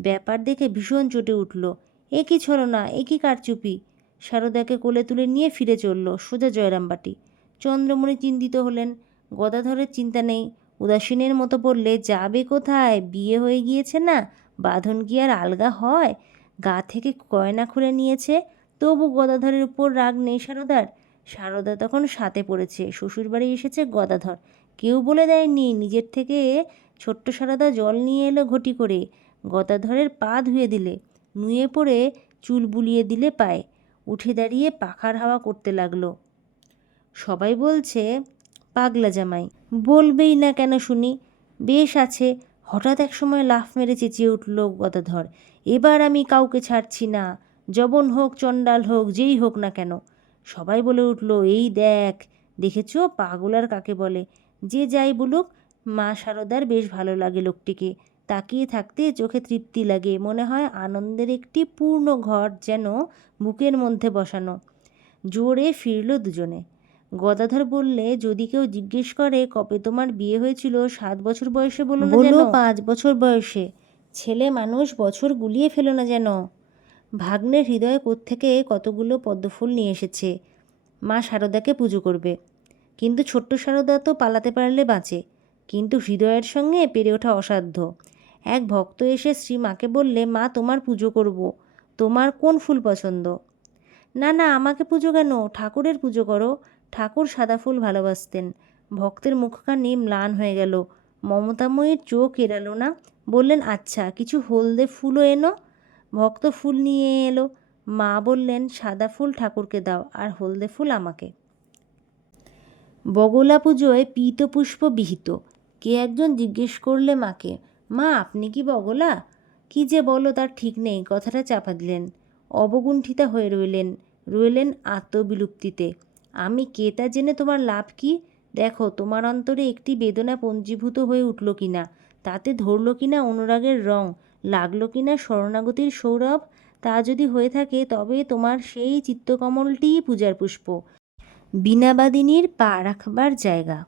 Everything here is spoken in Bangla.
ব্যাপার দেখে ভীষণ চটে উঠল। এ কি ছলনা এ কি কারচুপি। সারদাকে কোলে তুলে নিয়ে ফিরে চলল সোজা জয়রামবাটি। চন্দ্রমণি চিন্তিত হলেন। গদাধরের চিন্তা নেই। উদাসীনের মতো বললে, যাবে কোথায়? বিয়ে হয়ে গিয়েছে না? বাঁধন কি আর আলগা হয়? গা থেকে কয়না খুলে নিয়েছে? তবু গদাধরের উপর রাগ নেই সারদার। সারদা তখন সাথে পড়েছে। শ্বশুরবাড়ি এসেছে গদাধর। কেউ বলে দেয়নি, নিজের থেকে ছোট্ট সারদা জল নিয়ে এলো ঘটি করে। গদাধরের পা ধুয়ে দিলে, নুয়ে পড়ে চুল বুলিয়ে দিলে পায়ে, উঠে দাঁড়িয়ে পাখার হাওয়া করতে লাগল। সবাই বলছে, পাগলা জামাই, বলবেই না কেন শুনি? বেশ আছে, হঠাৎ এক সময় লাফ মেরে চেঁচিয়ে উঠল গদাধর, এবার আমি কাউকে ছাড়ছি না জবন হোক, চণ্ডাল হোক, যেই হোক না কেন। সবাই বলে উঠল, এই দেখ, দেখেছ? পাগলার কাকে বলে? যে যাই বলুক, মা শারদার বেশ ভালো লাগে লোকটিকে তাকিয়ে থাকতে চোখে তৃপ্তি লাগে। মনে হয় আনন্দের একটি পূর্ণ ঘর যেন বুকের মধ্যে বসানো। জোরে ফিরল দুজনে। গদাধর বললে যদি কেউ জিজ্ঞেস করে কবে তোমার বিয়ে হয়েছিল? সাত বছর বয়সে বলো না যেন। পাঁচ বছর বয়সে। ছেলে মানুষ বছর গুলিয়ে ফেলো না যেন। ভাগ্নের হৃদয়ে কোত্থেকে কতগুলো পদ্মফুল নিয়ে এসেছে। মা শারদাকে পুজো করবে। কিন্তু ছোট্ট শারদা তো পালাতে পারলে বাঁচে। কিন্তু হৃদয়ের সঙ্গে পেরে ওঠা অসাধ্য। এক ভক্ত এসে শ্রী মাকে বললে, মা, তোমার পুজো করব। তোমার কোন ফুল পছন্দ? না না, আমাকে পুজো কেন? ঠাকুরের পুজো করো। ঠাকুর সাদা ফুল ভালোবাসতেন। ভক্তের মুখখানি ম্লান হয়ে গেল। মমতাময়ীর চোখ এড়ালো না। বললেন আচ্ছা কিছু হলদে ফুলও এনো? ভক্ত ফুল নিয়ে এলো। মা বললেন, সাদা ফুল ঠাকুরকে দাও আর হলদে ফুল আমাকে। বগলা পুজোয় পীতপুষ্প বিহিত। কে একজন জিজ্ঞেস করলে মাকে মা, আপনি কি বগলা? কি যে বলো, তার ঠিক নেই। কথাটা চাপা দিলেন। অবগুণ্ঠিতা হয়ে রইলেন রইলেন আত্মবিলুপ্তিতে। আমি কে তা জেনে তোমার লাভ কি? দেখো, তোমার অন্তরে একটি বেদনা পঞ্জীভূত হয়ে উঠল কিনা? তাতে ধরল কিনা অনুরাগের রং? লাগল কিনা শরণাগতির সৌরভ? তা যদি হয়ে থাকে, তবে তোমার সেই চিত্তকমলটিই পূজার পুষ্প। বীণাবাদিনীর পা রাখবার জায়গা।